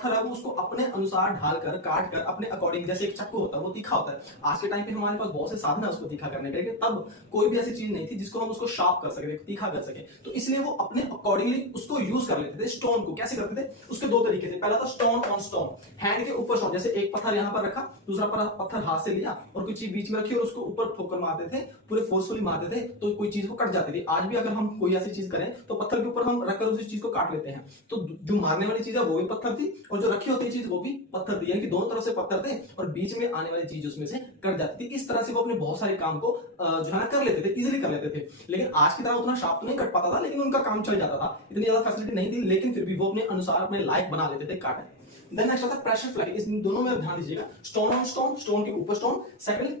पत्थर है वो उसको अपने अनुसार ढालकर काट कर अपने अकॉर्डिंग, जैसे एक चाकू होता है वो तीखा होता है। आज के टाइम पे हमारे पास बहुत से साधन है उसको तीखा करने के, तब कोई भी ऐसी चीज नहीं थी जिसको हम उसको शार्प कर सके, तीखा कर सके, तो इसलिए वो अपने अकॉर्डिंगली उसको यूज कर लेते थे। स्टोन को कैसे करते थे, उसके दो तरीके थे। पहला था स्टोन ऑन स्टोन, हैंड के ऊपर स्टोन, जैसे एक पत्थर यहाँ पर रखा, दूसरा पत्थर हाथ से लिया और कोई चीज बीच में रखी और उसको ऊपर ठोकर मारते थे, पूरे फोर्सफुली मारते थे, तो कोई चीज वो कट जाती थी। आज भी अगर हम कोई ऐसी चीज करें तो पत्थर के ऊपर हम रखकर उसी चीज को काट लेते हैं। तो जो मारने वाली चीज है वो भी पत्थर थी और जो रखी होती चीज वो भी पत्थर थी, यानी कि दोनों तरफ से पत्थर थे और बीच में आने वाली चीज उसमें से कट जाती थी। इस तरह से वो अपने बहुत सारे काम को जो है ना कर लेते थे, इजीली कर लेते थे। लेकिन आज की तरह उतना शार्प तो नहीं कट पाता था, लेकिन उनका काम चल जाता था, इतनी ज्यादा फैसिलिटी नहीं थी, लेकिन फिर भी वो अपने अनुसार अपने लायक बना लेते थे काटे। देन नेक्स्ट आता है प्रेशर फ्लैगिंग। इस दोनों में ध्यान दीजिएगा, स्टोन ऑन स्टोन, स्टोन के ऊपर stone. Second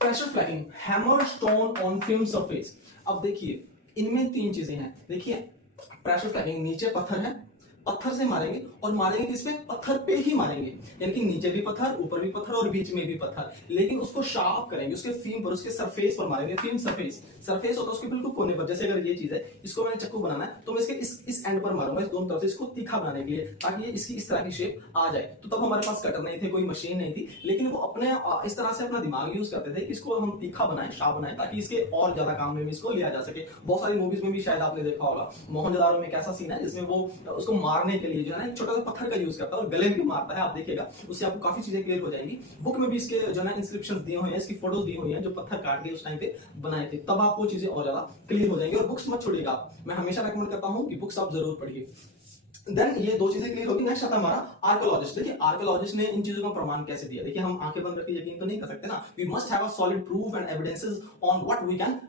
pressure flagging, hammer stone on film surface. अब देखिए इनमें तीन चीजें हैं। देखिए प्रेशर फ्लैगिंग, नीचे पत्थर है, पत्थर से मारेंगे और मारेंगे किस पे, पत्थर पे ही मारेंगे, यानी कि नीचे भी पत्थर, ऊपर भी पत्थर और बीच में भी पत्थर, लेकिन उसको शार्प करेंगे, उसके फिल्म पर, उसके सरफेस पर मारेंगे। फिल्म सरफेस, सरफेस होता है उसके बिल्कुल कोने पर। जैसे अगर ये चीज है, इसको मैंने चाकू बनाना है तो मैं इसके इस एंड पर मारूंगा, इस दोनों तरफ से इसको तीखा बनाने के लिए, ताकि ये इसकी इस तरह की शेप आ जाए। तो तब हमारे पास कटर नहीं थे, कोई मशीन नहीं थी, लेकिन वो अपने इस तरह से अपना दिमाग यूज करते थे कि इसको हम तीखा बनाएं, शार्प बनाएं, ताकि इसके और ज्यादा काम में भी इसको लिया जा सके। बहुत सारी मूवीज में भी शायद आपने देखा होगा, मोहनजोदारो में एक ऐसा सीन है जिसमें वो उसको मारने के लिए जो है ना छोटा सा पत्थर का यूज करता है और गले में मारता है। आप देखिएगा उससे आपको काफी चीजें क्लियर हो जाएंगी। बुक में भी इसके जो है इंस्क्रिप्शंस दिए हुए हैं, इसकी फोटोज दी हुई हैं जो पत्थर काट के उस टाइम पे बनाए थे, तब आपको चीजें और ज्यादा क्लियर हो जाएंगी। और बुक्स मत छोड़िएगा, मैं हमेशा रेकमेंड करता हूं कि बुक्स आप जरूर पढ़िए। देन ये दो चीजें क्लियर होगी। नेक्स्ट आता है हमारा आर्कियोलॉजिस्ट। देखिए आर्कियोलॉजिस्ट ने इन चीजों का प्रमाण कैसे दिया। देखिए हम आंखें बंद करके यकीन तो नहीं कर सकते ना, we must have a solid proof and evidences on what we can